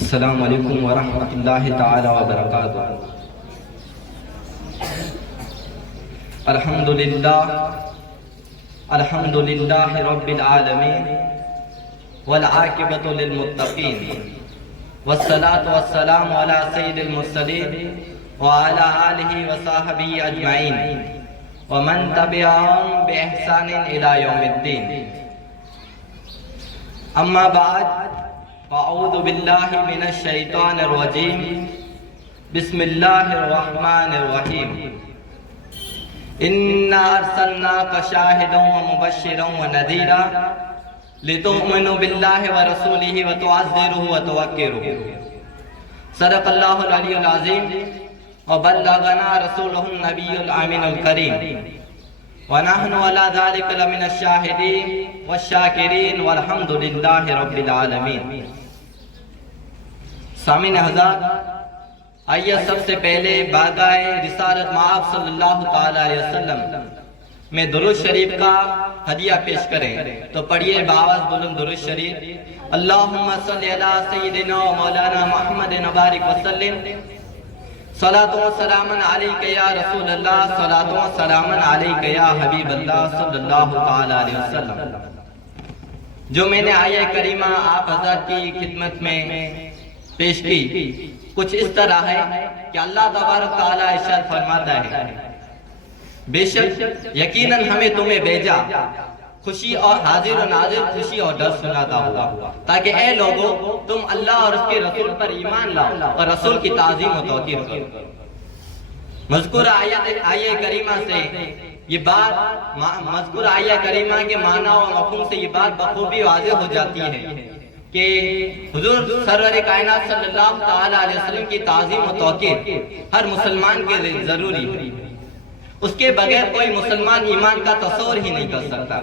السلام علیکم ورحمۃ اللہ تعالی وبرکاتہ۔ الحمد للہ رب العالمین والعاقبۃ للمتقین والصلاة والسلام علی سید المرسلین وعلی آلہ وصحبہ اجمعین ومن تبعہم بإحسان الی یوم الدین۔ اما بعد، اعوذ باللہ من الشیطان الرجیم، بسم اللہ الرحمن الرحیم۔ انا ارسلناک شاہدا ومبشرا ونذیرا لتؤمنوا باللہ ورسولہ وتعزروہ وتوقروہ۔ صدق اللہ العلی العظیم وبلغنا رسولہ النبی الامین الکریم، ونحن علی ذلک لمن الشاہدین والشاکرین والحمد للہ رب العالمین۔ سامعین حضرات، آئیے سب سے پہلے بارگاہ رسالت مآب صلی اللہ تعالی علیہ وسلم میں درود شریف کا ہدیہ پیش کریں۔ تو پڑھیے بآواز بلند درود شریف۔ اللہم صلی علی سیدنا و مولانا محمد وبارک وسلم، صلاۃ و سلام علیک یا رسول اللہ، صلاۃ و سلام علیک یا حبیب اللہ صلی اللہ تعالی علیہ وسلم۔ جو میں نے آیہ کریمہ آپ حضرات کی خدمت میں پیش کی، کچھ اس طرح ہے کہ اللہ تبارک تعالی ارشاد فرماتا ہے، بے شک یقیناً ہمیں تمہیں بھیجا خوشی اور حاضر و ناظر، خوشی اور ڈر سناتا ہوا، تاکہ اے لوگوں تم اللہ اور اس کے رسول پر ایمان لاؤ اور رسول کی تعظیم و توقیر کرو۔ مذکورہ آیہ کریمہ سے یہ بات، مذکورہ آیہ کریمہ کے معنی و مفہوم سے یہ بات بخوبی واضح ہو جاتی ہے کہ حضور سرور کائنات صلی اللہ تعالی علیہ وسلم کی تعظیم و توقیر ہر مسلمان کے لیے ضروری ہے۔ اس کے بغیر کوئی مسلمان ایمان کا تصور ہی نہیں کر سکتا۔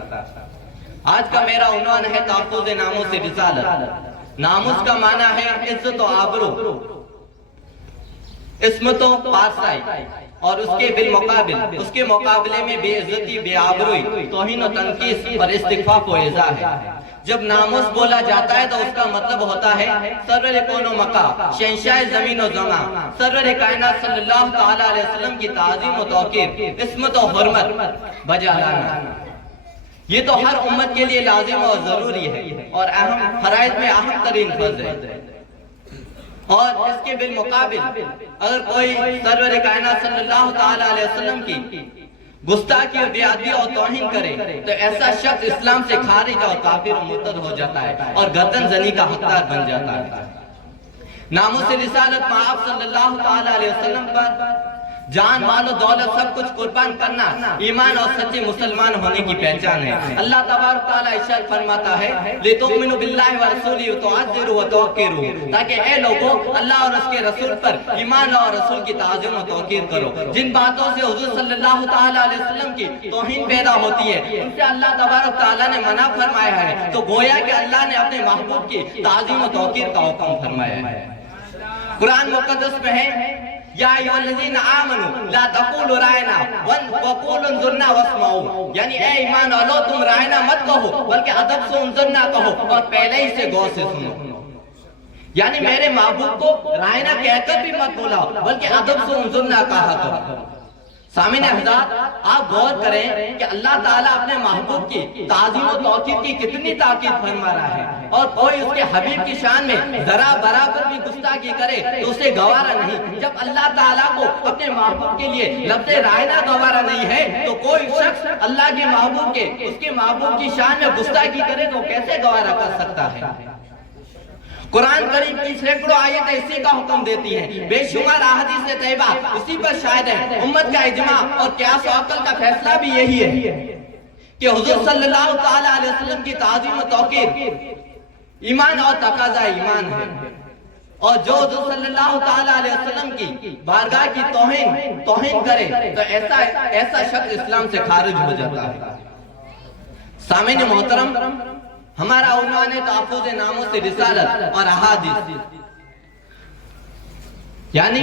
آج کا میرا عنوان ہے تحفظ ناموس رسالت۔ ناموس کا معنی ہے عزت و آبرو، عصمت و پارسائی، اور اس کے بالمقابل، اس کے مقابلے میں بے عزتی، بے آبروئی، توہین و تنقیص اور استخفاف و ایذا ہے۔ جب ناموس بولا جاتا ہے تو اس کا مطلب ہوتا ہے سرور کون و مقام، شہنشاہ زمین و زمان، سرور کائنات صلی اللہ تعالی علیہ وسلم کی تعظیم و توقیر، عصمت و حرمت بجا لانا۔ یہ تو ہر امت کے لیے لازم و ضروری ہے اور اہم فرائض میں اہم ترین فرض ہے۔ اور اس کے بالمقابل اگر کوئی سرور کائنات صلی اللہ تعالی علیہ وسلم کی گستاخی اور بے ادبی اور توہین کرے تو ایسا شخص اسلام سے خارج اور کافر و مرتد ہو جاتا ہے اور گردن زنی کا حقدار بن جاتا ہے۔ ناموس رسالت مآب صلی اللہ تعالی علیہ وسلم پر جان، مال و دولت سب کچھ قربان کرنا ایمان اور سچے مسلمان ہونے کی پہچان ہے۔ اللہ تبارک تعالی ارشاد فرماتا ہے لِتُؤْمِنُوا بِاللَّهِ وَرَسُولِهِ وَتُعَزِّرُوهُ وَتُوَقِّرُوهُ، تاکہ اے لوگوں اللہ اور اس کے رسول پر ایمان لاؤ اور رسول کی تعظیم و توقیر کرو۔ جن باتوں سے حضور صلی اللہ تعالی علیہ وسلم کی توہین پیدا ہوتی ہے ان سے اللہ تبارک تعالی نے منع فرمایا ہے، تو گویا کہ اللہ نے اپنے محبوب کی تعظیم و توقیر کا حکم فرمایا ہے۔ قرآن مقدس میں ہے یا ایھا الذین آمنوا لا تقولوا رائنا وقولوا انظرنا واسمعوا، یعنی اے ایمان والو تم رائنا مت کہو بلکہ ادب سے انظرنا کہو اور پہلے ہی سے غور سے سنو۔ یعنی میرے محبوب کو رائنا کہہ کر بھی مت بولاؤ بلکہ ادب سے انظرنا کہا کرو۔ سامعین حضرات، آپ غور کریں کہ اللہ تعالیٰ اپنے محبوب کی تعظیم و توقیر کی کتنی تاکید فرما رہا ہے، اور کوئی اس کے حبیب کی شان میں ذرا برابر بھی گستاخی کرے تو اسے گوارا نہیں۔ جب اللہ تعالیٰ کو اپنے محبوب کے لیے لفظ رائنا گوارا نہیں ہے تو کوئی شخص اللہ کے محبوب کے، اس کے محبوب کی شان میں گستاخی کرے تو کیسے گوارا کر سکتا ہے؟ قرآن کریم کی سینکڑوں آیتیں اسی کا حکم دیتی ہیں، بے شمار احادیث طیبہ اسی پر شاہد ہے۔ امت کا اجماع اور قیاس و عقل کا فیصلہ بھی یہی ہے کہ حضور صلی اللہ تعالی علیہ وسلم کی تعظیم و توقیر ایمان اور تقاضا ایمان ہے، اور جو حضور صلی اللہ تعالی علیہ وسلم کی بارگاہ کی توہین کرے تو ایسا شخص اسلام سے خارج ہو جاتا ہے۔ سامعین محترم، ہمارا عنوان ہے تحفظ ناموس رسالت اور احادیث۔ یعنی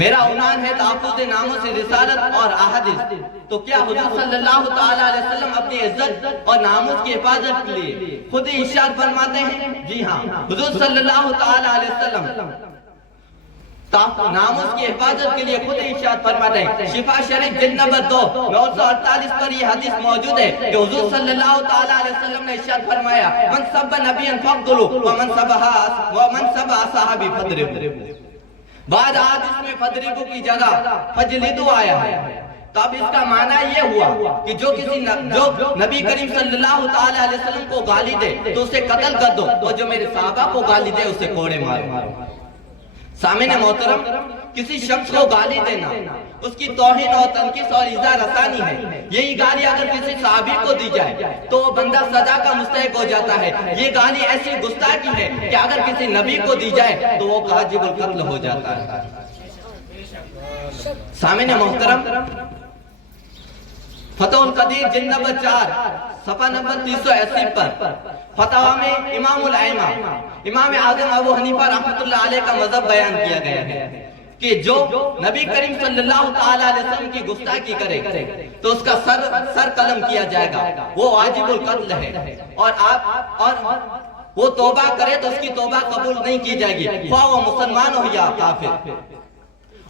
میرا عنوان ہے تحفظ ناموس رسالت اور احادیث۔ تو کیا حضور صلی اللہ تعالیٰ علیہ وسلم اپنی عزت اور ناموس کی حفاظت کے لیے خود ہی ارشاد فرماتے ہیں؟ جی ہاں، حضور صلی اللہ تعالیٰ علیہ وسلم ناموس کی حفاظت کے لیے خود ارشاد فرماتے ہیں۔ شفا شریف جلد نمبر 2 948 پر یہ حدیث موجود ہے کہ حضور صلی اللہ تعالیٰ علیہ وسلم نے ارشاد فرمایا، من سب نبی فاقتلوا ومن سب صحابی فاضربوا۔ بعد آج اس میں فاضربوا کی جگہ فجلدوا آیا ہے۔ تو اب اس کا معنی یہ ہوا کہ جو نبی کریم صلی اللہ تعالیٰ علیہ وسلم کو گالی دے تو اسے قتل کر دو، اور جو میرے صحابہ کو گالی دے اسے کوڑے مارو۔ سامعین محترم، کسی شخص کو گالی دینا اس کی توہین اور تنقیص اور ایذا رسانی ہے۔ یہی گالی اگر کسی صحابی کو دی جائے تو وہ بندہ سزا کا مستحق ہو جاتا ہے۔ یہ گالی ایسی گستاخی ہے کہ اگر کسی نبی کو دی جائے تو وہ واجب القتل ہو جاتا ہے۔ سامعین محترم، فتح القدیر جلد نمبر 4 صفحہ نمبر 380 پر فتاوی میں امام الائمہ امام اعظم ابو حنیفہ رحمۃ اللہ علیہ کا مذہب بیان کیا گیا ہے کہ جو نبی کریم صلی اللہ تعالیٰ علیہ وسلم کی گستاخی کرے تو اس کا سر قلم کیا جائے گا، وہ واجب القتل ہے، اور وہ توبہ کرے تو اس کی توبہ قبول نہیں کی جائے گی، خواہ وہ مسلمان ہو یا کافر۔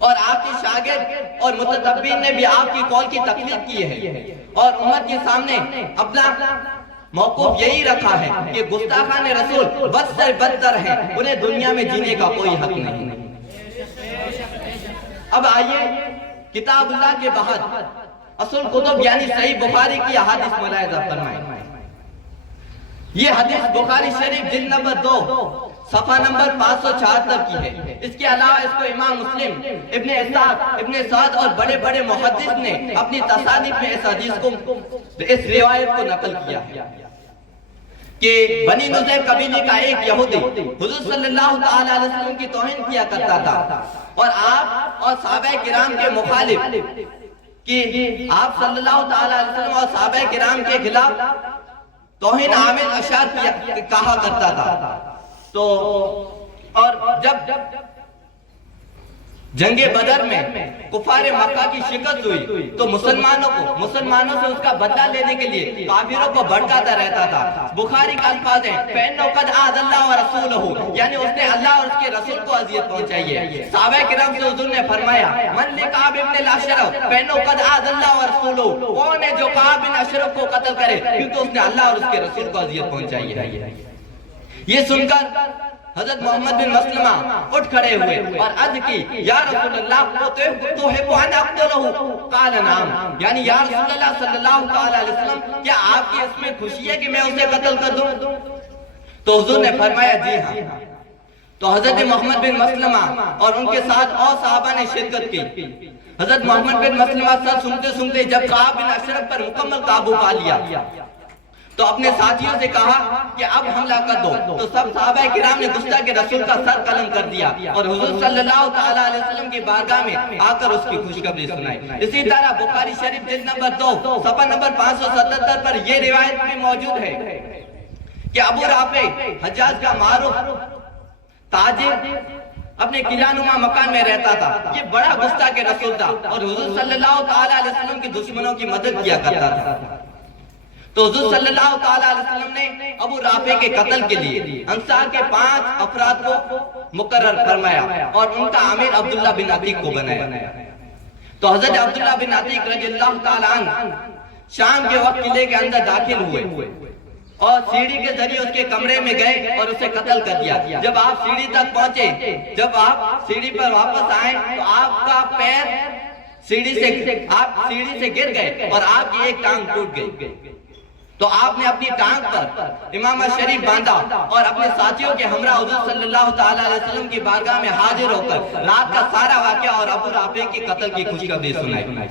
اور آپ کے شاگرد اور متتبعین نے بھی آپ کی قول کی تقلید کی ہے اور امت کے سامنے اپنا موقف یہی رکھا ہے کہ گستاخان رسول بد سے بدتر ہیں، انہیں دنیا میں جینے کا کوئی حق نہیں۔ اب آئیے کتاب اللہ کے بعد اصل کتب یعنی صحیح بخاری کی احادیث ملاحظہ فرمائیں۔ یہ حدیث بخاری شریف جلد نمبر 2 صفحہ نمبر 576 کی ہے۔ اس کے علاوہ اس کو امام مسلم، ابن سعد اور بڑے بڑے محدث نے اپنی تصانیف میں اس حدیث کو، اس روایت کو نقل کیا ہے کہ بنی نذیر قبیلے کا ایک یہودی حضور صلی اللہ تعالیٰ علیہ وسلم کی توہین کیا کرتا تھا، اور آپ اور صحابہ کرام کے مخالف کہ آپ صلی اللہ تعالیٰ علیہ وسلم اور صحابہ کرام کے خلاف توہین آمیز اشعار کہا کرتا تھا۔ تو اور جب جنگ بدر میں کفار مکہ کی شکست ہوئی تو مسلمانوں سے اس کا بدلہ لینے کے لیے کافروں کو بھڑکاتا رہتا تھا۔ بخاری کا الفاظ ہے فَإِنَّهُ قَدْ آذَى اللَّهَ وَرَسُولَهُ، یعنی اس نے اللہ اور اس کے رسول کو اذیت پہنچائی ہے۔ صحابہ کرام سے حضور نے فرمایا من لکعب ابن الاشرف فَإِنَّهُ قَدْ آذَى اللَّهَ وَرَسُولَهُ، کون ہے جو کعب بن اشرف کو قتل کرے کیونکہ اس نے اللہ اور اس کے رسول کو اذیت پہنچائی ہے۔ یہ سن کر حضرت محمد بن مسلمہ اٹھ کھڑے ہوئے اور عرض کی یا رسول اللہ تحب ان اقتلہ؟ قال نعم، یعنی یا رسول اللہ صلی اللہ تعالیٰ علیہ وسلم کیا آپ کی اس میں خوشی ہے کہ میں اسے قتل کر دوں؟ تو حضور نے فرمایا جی ہاں۔ تو حضرت محمد بن مسلمہ اور ان کے ساتھ اور صحابہ نے شرکت کی۔ حضرت محمد بن مسلمہ سب سنتے جب کعب بن اشرف پر مکمل قابو پا لیا تو اپنے ساتھیوں سے کہا کہ اب حملہ کر دو، تو سب صحابہ کرام نے گستاخ رسول کا سر قلم کر دیا اور حضور صلی اللہ تعالیٰ علیہ وسلم کی بارگاہ میں آ کر اس کی خوشخبری سنائی۔ اسی طرح بخاری شریف جلد نمبر 2 صفحہ نمبر 577 پر یہ روایت بھی موجود ہے کہ ابو رافع حجاز کا معروف تاجر اپنے قلعہ نما مکان میں رہتا تھا۔ یہ بڑا گستاخ رسول تھا اور حضور صلی اللہ تعالیٰ علیہ وسلم کے دشمنوں کی مدد کیا کرتا تھا۔ تو حضور صلی اللہ تعالیٰ علیہ وسلم نے ابو رافع کے قتل کے لیے انصار کے 5 افراد کو مقرر فرمایا اور ان کا امیر عبداللہ بن عتیق کو بنایا۔ تو حضرت عبداللہ بن عتیق رضی اللہ تعالیٰ عنہ شام کے وقت قلعے کے اندر داخل ہوئے اور سیڑھی کے ذریعے اس کے کمرے میں گئے اور اسے قتل کر دیا۔ جب آپ سیڑھی تک پہنچے، جب آپ سیڑھی پر واپس آئے تو آپ کا پیر سیڑھی سے گر گئے اور آپ کی ایک ٹانگ ٹوٹ گئی۔ تو آپ نے اپنی ٹانگ پر امامہ شریف باندھا اور اپنے ساتھیوں کے ہمراہ حضور صلی اللہ تعالیٰ علیہ وسلم کی بارگاہ میں حاضر ہو کر رات کا سارا واقعہ اور ابو رافع کے قتل کی خوشخبری سنائی۔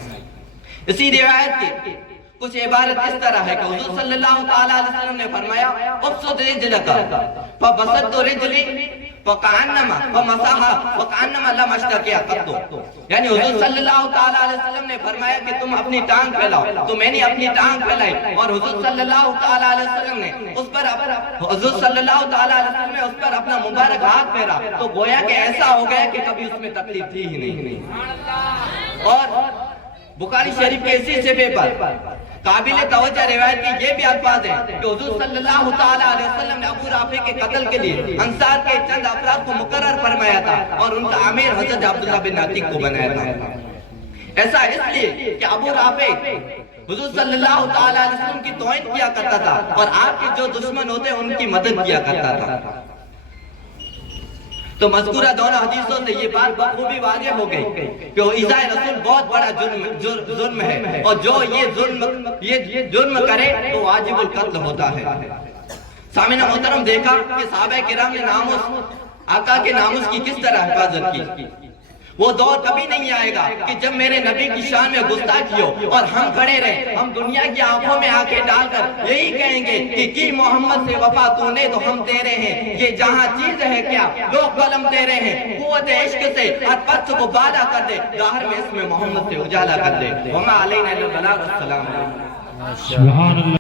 اسی روایت کی کچھ عبارت اس طرح ہے کہ حضور صلی اللہ تعالیٰ علیہ وسلم نے فرمایا ابسط رجلک فبسطت رجلی فَقَعَنَّمَا وَمَسَحَا وَقَعَنَّمَا لَمْ أَشْتَكِيَ قَطُّ، یعنی حضور صلی اللہ تعالیٰ علیہ وسلم نے فرمایا کہ تم اپنی ٹانگ پھیلاؤ، تو میں نے اپنی ٹانگ پھیلائی اور حضور صلی اللہ تعالیٰ علیہ وسلم نے اس پر حضور صلی اللہ تعالیٰ علیہ وسلم نے اس پر اپنا مبارک ہاتھ پھیرا، تو گویا کہ ایسا ہو گیا کہ کبھی اس میں تکلیف تھی ہی نہیں۔ اور بخاری شریف کے اسی صفحے پر قابل توجہ روایت کی یہ بھی الفاظ ہیں کہ حضور صلی اللہ تعالیٰ علیہ وسلم نے ابو رافع کے قتل کے لیے انصار کے چند افراد کو مقرر فرمایا تھا اور ان کا امیر حضرت عبداللہ بن عتیق کو بنایا تھا۔ ایسا اس لیے کہ ابو رافع حضور صلی اللہ تعالیٰ علیہ وسلم کی توہین کیا کرتا تھا اور آپ کے جو دشمن ہوتے ان کی مدد کیا کرتا تھا۔ تو مذکورہ دونوں حدیثوں سے یہ بات بخوبی واضح ہو گئی کہ ایذاء رسول بہت بڑا جرم ہے، اور جو یہ جرم کرے تو واجب القتل ہوتا ہے۔ سامعین محترم، دیکھا کہ صحابہ کرام نے آقا کے ناموس کی کس طرح حفاظت کی۔ وہ دور کبھی نہیں آئے گا کہ جب میرے نبی کی شان میں گستاخی ہو اور ہم کھڑے رہیں، ہم دنیا کی آنکھوں میں آنکھیں ڈال کر یہی کہیں گے کہ کی محمد سے وفا تو نے تو ہم تیرے ہیں، یہ جہاں چیز ہے کیا لوگ قلم تیرے ہیں، قوت عشق سے ہر پست کو بالا کر دے، ظاہر میں اس میں محمد سے اجالا کر دے۔ وما علینا الا البلاغ۔ السلام علیکم۔